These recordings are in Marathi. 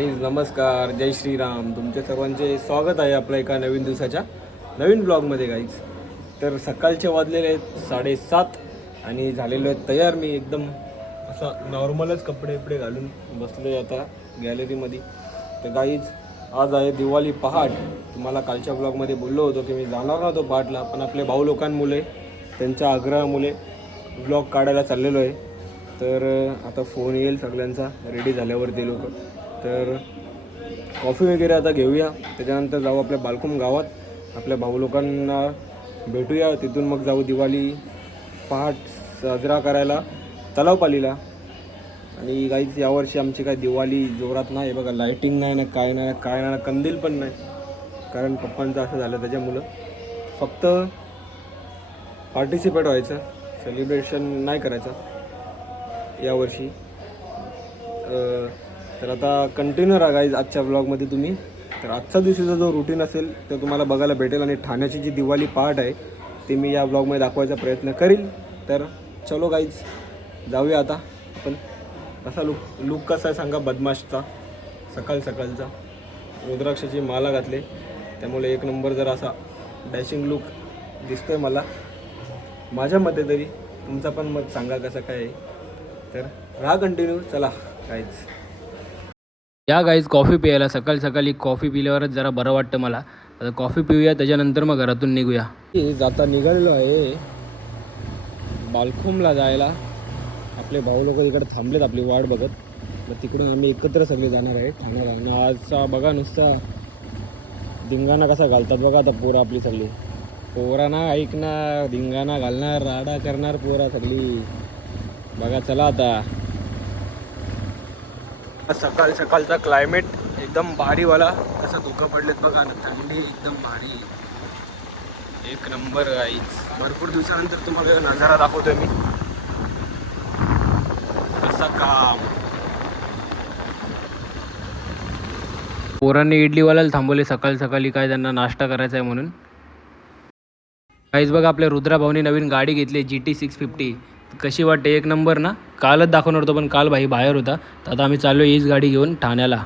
नमस्कार, जय श्रीराम. तुमच्या सर्वांचे स्वागत आहे आपल्या एका नवीन दिवसाच्या नवीन ब्लॉगमध्ये गाईज. तर सकाळचे वाजलेले आहेत 7:30 आणि झालेलो आहे तयार. मी एकदम असा नॉर्मलच कपडे घालून बसलो आहे आता गॅलरीमध्ये. तर गाईज आज आहे दिवाळी पहाट. तुम्हाला कालच्या ब्लॉगमध्ये बोललो होतो की मी जाणार नव्हतो पहाटला, पण आपले भाऊ लोकांमुळे त्यांच्या आग्रहामुळे ब्लॉग काढायला चाललेलो आहे. तर आता फोन येईल सगळ्यांचा रेडी झाल्यावरती लोक. तर कॉफी वगैरे आता घेऊया, त्याच्यानंतर जाऊ आपल्या बालकुम गावात, आपल्या भाऊ लोकांना भेटूया. तिथून मग जाऊ दिवाळी पहाट साजरा करायला तलावपालीला. आणि गाईच यावर्षी आमची काय दिवाळी जोरात नाही बघा. लाईटिंग नाही ना, काय नाही, कंदील पण नाही, कारण पप्पांचं असं झालं त्याच्यामुळं. फक्त पार्टिसिपेट व्हायचं, सेलिब्रेशन नाही करायचं यावर्षी. तर आता कंटिन्यू राहा गाईज आजच्या ब्लॉगमध्ये तुम्ही. तर आजच्या दिवशीचा जो रुटीन असेल ते तुम्हाला बघायला भेटेल, आणि ठाण्याची जी दिवाळी पहाट आहे ते मी या ब्लॉगमध्ये दाखवायचा प्रयत्न करील. तर चलो गाईज जाऊया आता आपण. कसा लुक कसा आहे सांगा बदमाशचा, सकाळचा. रुद्राक्षाची माला घातली त्यामुळे एक नंबर जरा असा डॅशिंग लुक दिसतोय मला, माझ्या मते तरी. तुमचा पण मत सांगा कसं काय आहे. तर राहा कंटिन्यू. चला गाईज या गाईज कॉफी प्यायला. सकाळी कॉफी पिल्यावरच जरा बरं वाटतं मला. आता कॉफी पिऊया, त्याच्यानंतर मग घरातून निघूया. जाता निघालेलो आहे बालखुमला जायला. आपले भाऊ लोक इकडे थांबलेत आपली वाट बघत. मग तिकडून आम्ही एकत्र सगळे जाणार आहे ठाण्याला. आणि आजचा बघा नुसता धिंगाणा कसा घालतात बघा आता पोरं आपली सगळी. पोरांना ऐकणार, धिंगाणा घालणार, राडा करणार पोरा सगळी बघा. चला आता सकाळचा क्लायमेट एकदम भारीवाला. कसं धुकं पडलेत बघा ना, थंडी एकदम भारी, एक नंबर गाईच. भरपूर दिवसानंतर तुम्हाला नजारा दाखवतोय मी. कसं काम पोरांनी इडलीवाल्याला थांबवले सकाळी काय त्यांना नाश्ता करायचा आहे म्हणून. काहीच बघा आपल्या रुद्रा भाऊनी नवीन गाडी घेतली GT 650. कशी वाटते? एक नंबर ना. कालच दाखवणार होतो पण काल भाई बाहेर होता. तर आता आम्ही चाललो हीच गाडी घेऊन ठाण्याला.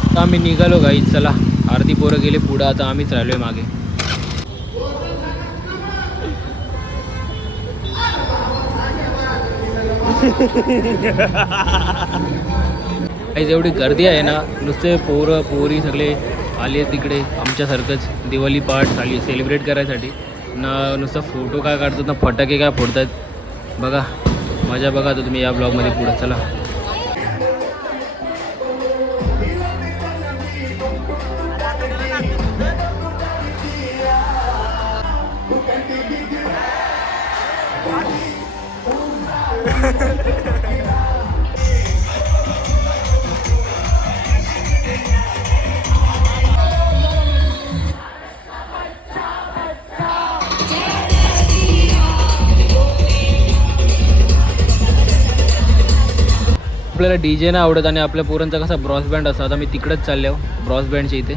आता आम्ही निघालो गाईच. चला, अर्धी पोरं गेले पुढं, आता आम्हीच राहिलोय मागे. काहीच एवढी गर्दी आहे ना, नुसते पोरं पोरी सगळे आले आहेत तिकडे आमच्यासारखंच दिवाळी पहाट झाली सेलिब्रेट करायसाठी. ना नुसतं फोटो काय काढतात ना फटाके काय फोडतात बघा. मजा बघा आता तुम्ही या ब्लॉगमध्ये पुढं. चला आपल्याला DJ नाही आवडत आणि आपल्या पोरांचा कसा ब्रॉस बँड असतो. आता मी तिकडंच चालले आहो ब्रॉस बँडच्या इथे.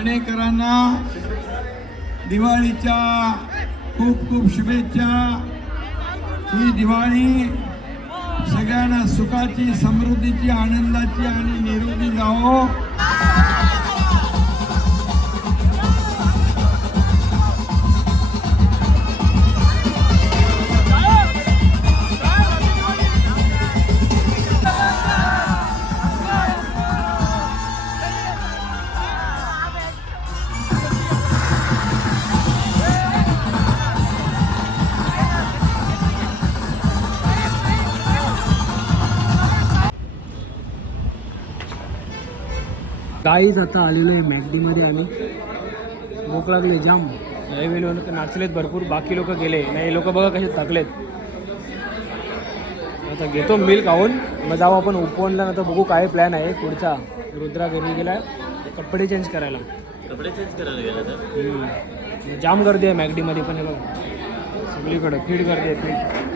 ठाणेकरांना दिवाळीच्या खूप खूप शुभेच्छा. ही दिवाळी सगळ्यांना सुखाची, समृद्धीची, आनंदाची आणि निरोगी जावो. गाईच आता आलेलो आहे मॅगडीमध्ये आम्ही. भूक लागले जाम. नाही लोक नाचलेत भरपूर, बाकी लोक गेले नाही. लोक बघा कसे थकलेत. आता घेतो मिल्क खाऊन मग जाऊ आपण उपवनला. ना तर बघू काय प्लॅन आहे पुढचा. रुद्रा घरी गेला कपडे चेंज करायला. गेला तर जाम गर्दी आहे मॅगडीमध्ये पण. हे बघा सगळीकडे फीड गर्दी आहे, फीड.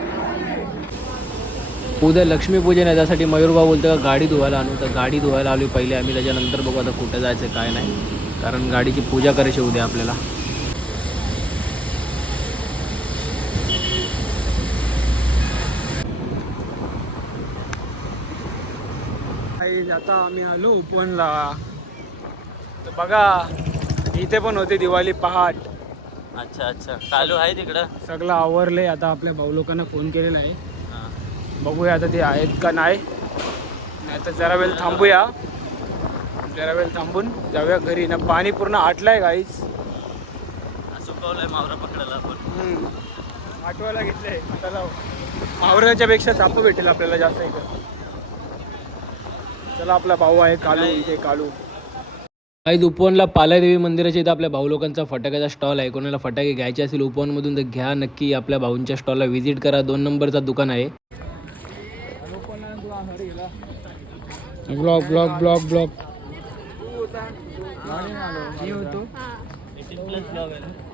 उद्या लक्ष्मीपूजन आहे, त्यासाठी मयूरभाऊ बोलतो का गाडी धुवायला आणू. तर गाडी धुवायला आलो पहिले आम्ही, त्याच्यानंतर बघू आता कुठं जायचं काय नाही, कारण गाडीची पूजा करायची उद्या आपल्याला. आता आम्ही आलो उपवनला. तर बघा इथे पण होते दिवाळी पहाट. अच्छा अच्छा, चालू आहे तिकडं सगळं आवरले. आता आपल्या भाऊ लोकांना फोन केलेला आहे, बघूया आता ते आहेत का नाही. तर जरा वेळ थांबूया, जरा वेळ थांबून जाऊया घरी. ना पाणी पूर्ण आटलंय गाईच. सुकवलंय मावरा पकडायला आपण. आठवायला घेतलंय आता जाऊ. मावऱ्याच्या पेक्षा साप भेटेल आपल्याला जास्त इथं. चला आपला भाऊ आहे कालू, इथे कालू. काही उपवनला पालादेवी मंदिराच्या इथं आपल्या भाऊ लोकांचा फटाक्याचा स्टॉल आहे. कोणाला फटाके घ्यायचे असेल उपवनमधून तर घ्या नक्की. आपल्या भाऊंच्या स्टॉलला व्हिजिट करा. 2 नंबरचा दुकान आहे. ब्लॉग ब्लॉग ब्लॉग ब्लॉग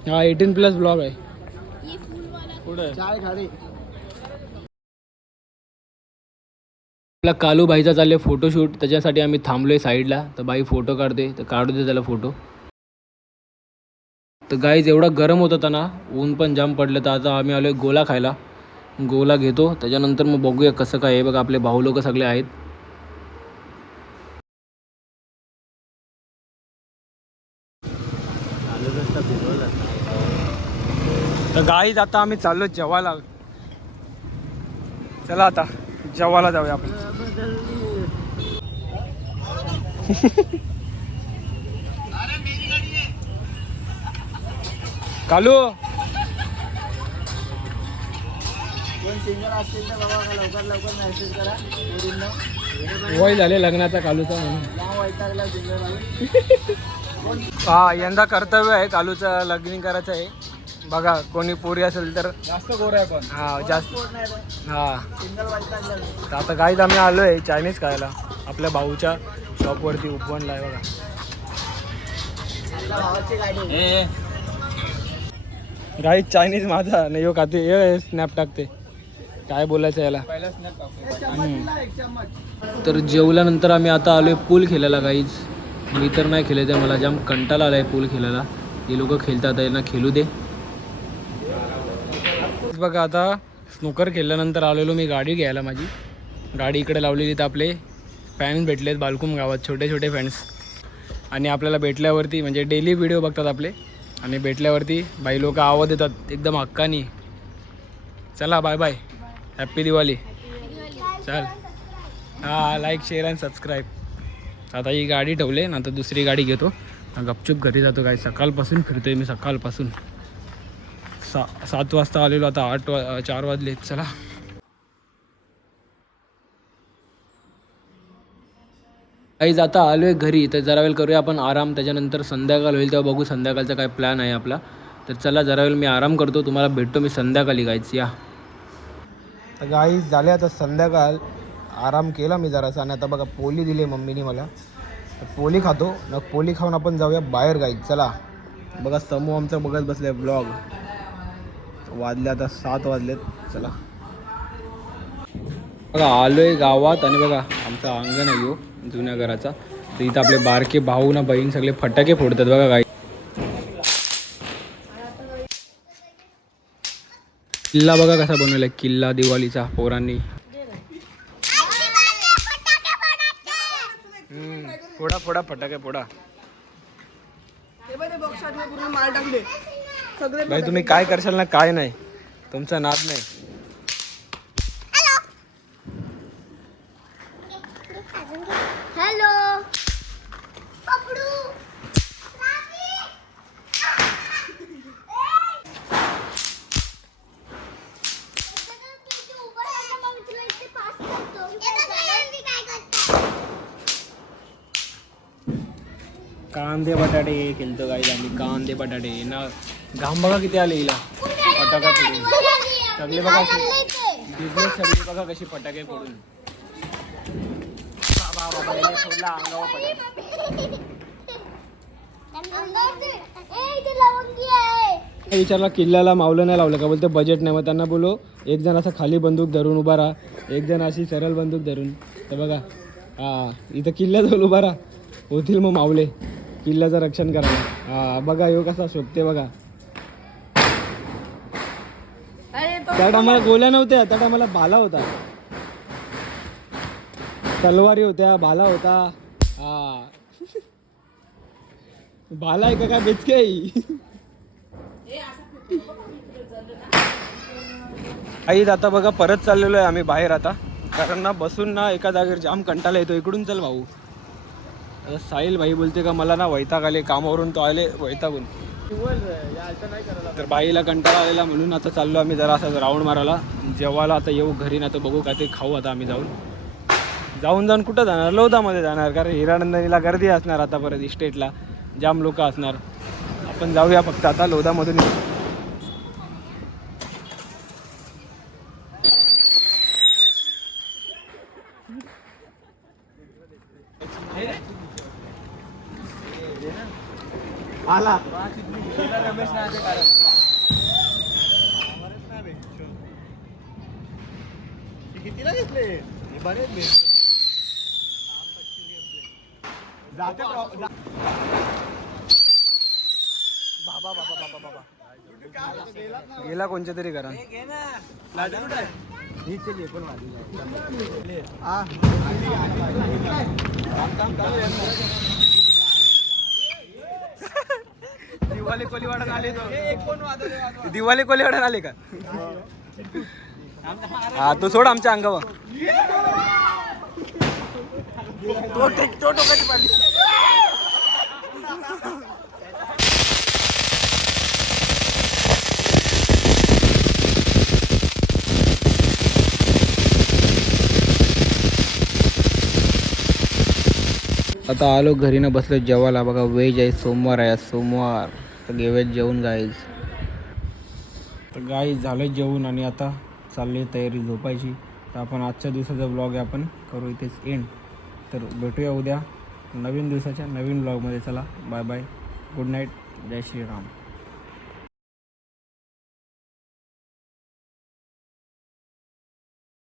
हा 18+ ब्लॉग आहे. आपला कालू भाईचा चालले फोटोशूट, त्याच्यासाठी आम्ही थांबलोय साईडला. तर बाई फोटो काढते, तर काढू दे त्याला फोटो. तर गाईज एवढा गरम होत होता ना, ऊन पण जाम पडलं. तर आता आम्ही आलोय गोला खायला. गोला घेतो, त्याच्यानंतर मग बघूया कसं काय आहे. बघा आपले भाऊ लोक सगळे आहेत. तर गाईज आता आम्ही चाललो जेवायला. चला आता जेवायला जाऊया आपण. कालू वय झाले लग्नाचा कालूचा म्हणून. हा यंदा कर्तव्य आहे कालूचं, लग्न करायचं आहे. बघा कोणी पोरी असेल तर जास्त गोर आहे पण. हा जास्त. हा तर आता गाईज आम्ही आलो आहे चायनीज खायला आपल्या भाऊच्या शॉपवरती उपवनला आहे. बघा गाईज चायनीज माझा नाही हो खाते. हे स्नॅप टाकते, काय बोलायचं याला. तर जेवल्यानंतर आम्ही आता आलोय पूल खेळायला गाईज. मी तर नाही खेळत आहे, मला जाम कंटाळा आलाय पूल खेळायला. हे लोक खेळतात, यांना खेळू दे. बघा आता स्नूकर खेळल्यानंतर आलेलो मी गाडी घ्यायला. माझी गाडी इकडे लावलेली. तर आपले फॅन्स भेटलेत बालकुम गावात, छोटे छोटे फॅन्स. आणि आपल्याला भेटल्यावरती म्हणजे डेली व्हिडिओ बघतात आपले, आणि भेटल्यावरती बाई लोक आवाज देतात एकदम हक्कानी. चला बाय बाय, हॅप्पी दिवाळी. चल हां, लाईक शेअर अँड सबस्क्राईब. आता ही गाडी ठेवले ना, आता दुसरी गाडी घेतो, गपचूप घरी जातो. काय सकाळपासून फिरतोय मी, सकाळपासून 7 वाजता आलेलो, आता 4 वाजले. चला काही आता आलो आहे घरी. तर जरा वेळ करूया आपण आराम, त्याच्यानंतर संध्याकाळ होईल तेव्हा बघू संध्याकाळचा काय प्लॅन आहे आपला. तर चला जरा वेळ मी आराम करतो, तुम्हाला भेटतो मी संध्याकाळी गाईज. या तर गाईज झाले आता संध्याकाळ. आराम केला मी जरासा, आणि आता बघा पोली दिली मम्मीने मला. पोली खातो ना, पोली खाऊन आपण जाऊया बाहेर गाईज. चला बघा समूह आमचा बघत बसले ब्लॉग. वाजले आता 7 वाजलेत. चला बघा आलो आहे गावात, आणि बघा आमचा अंगण आहे यो जुन्या घराचा. तर इथं आपले बारके भाऊ ना बहीण सगळे फटाके फोडतात बघा गाई. किल्ला बघा कसा बनवलाय, किल्ला दिवाळीचा पोरांनी. फोडा फोडा फटाके फोडा. भाई तुम्ही काय करशाल ना काय नाही, तुमचा नाद नाही. हॅलो कांदे बटाटे केलतो काही आम्ही, कांदे बटाटे ना. घाम बघा किती आले हिला फटाका फोडून. सगळे बघा बिझनेस सगळी बघा कशी फटाके फोडून. फोडला अंगावर फटाके. विचारला किल्ल्याला मावलं नाही लावलं का, बोलते बजेट नाही. मग त्यांना बोलो एक जण असं खाली बंदूक धरून उभा राहा, एक जण अशी सरळ बंदूक धरून. तर बघा हा इथं किल्ल्याजवळ उभा राहा, होतील मग मावले किल्ल्याचं रक्षण करायला. हा बघा ह्यो कसा शोभते बघा. त्या टायमाला गोल्या नव्हत्या, त्या टायमाला भाला होता, तलवारी होत्या, भाला होता. हा भाला आहे का काय बेचके आई. आता बघा परत चाललेलो आहे आम्ही बाहेर आता, कारण ना बसून ना एका जागेवर जाम कंटाळा येतो. इकडून चल भाऊ. आता साहिल भाई बोलते का मला ना वैताग आले कामावरून, तो आले वैतागून. तर बाईला कंटाळा आलेला म्हणून आता चाललो आम्ही जरा असं राऊंड मारायला. जेवायला आता येऊ घरी ना, तर बघू का ते खाऊ आता आम्ही जाऊन कुठं जाणार, लोधामध्ये जाणार, कारण हिरानंदनीला गर्दी असणार आता परत इस्टेटला जाम लोक असणार. आपण जाऊया फक्त आता लोधामधून. आला कितीला घेतले बरेच जाते बाबा बाबा बाबा बाबा गेला कोणच्या तरी करा. दिवाळी कोलीवाडात आले तो, दिवाळी कोलीवाडात आले का. हा तो सोड आमच्या अंगावर. टोकाची पाडली. आता आलो घरी ना, बसलो जेवायला. बघा व्हेज आहे, सोमवार आहे, सोमवार. तर घेऊयात जेवून गाईज. तर गाईज झालं जेवून आणि आता चालली तयारी झोपायची. तर आपण आजच्या दिवसाचा ब्लॉग आहे आपण करू इथेच एंड. तर भेटूया उद्या नवीन दिवसाच्या नवीन ब्लॉगमध्ये. चला बाय बाय, गुड नाईट, जय श्रीराम.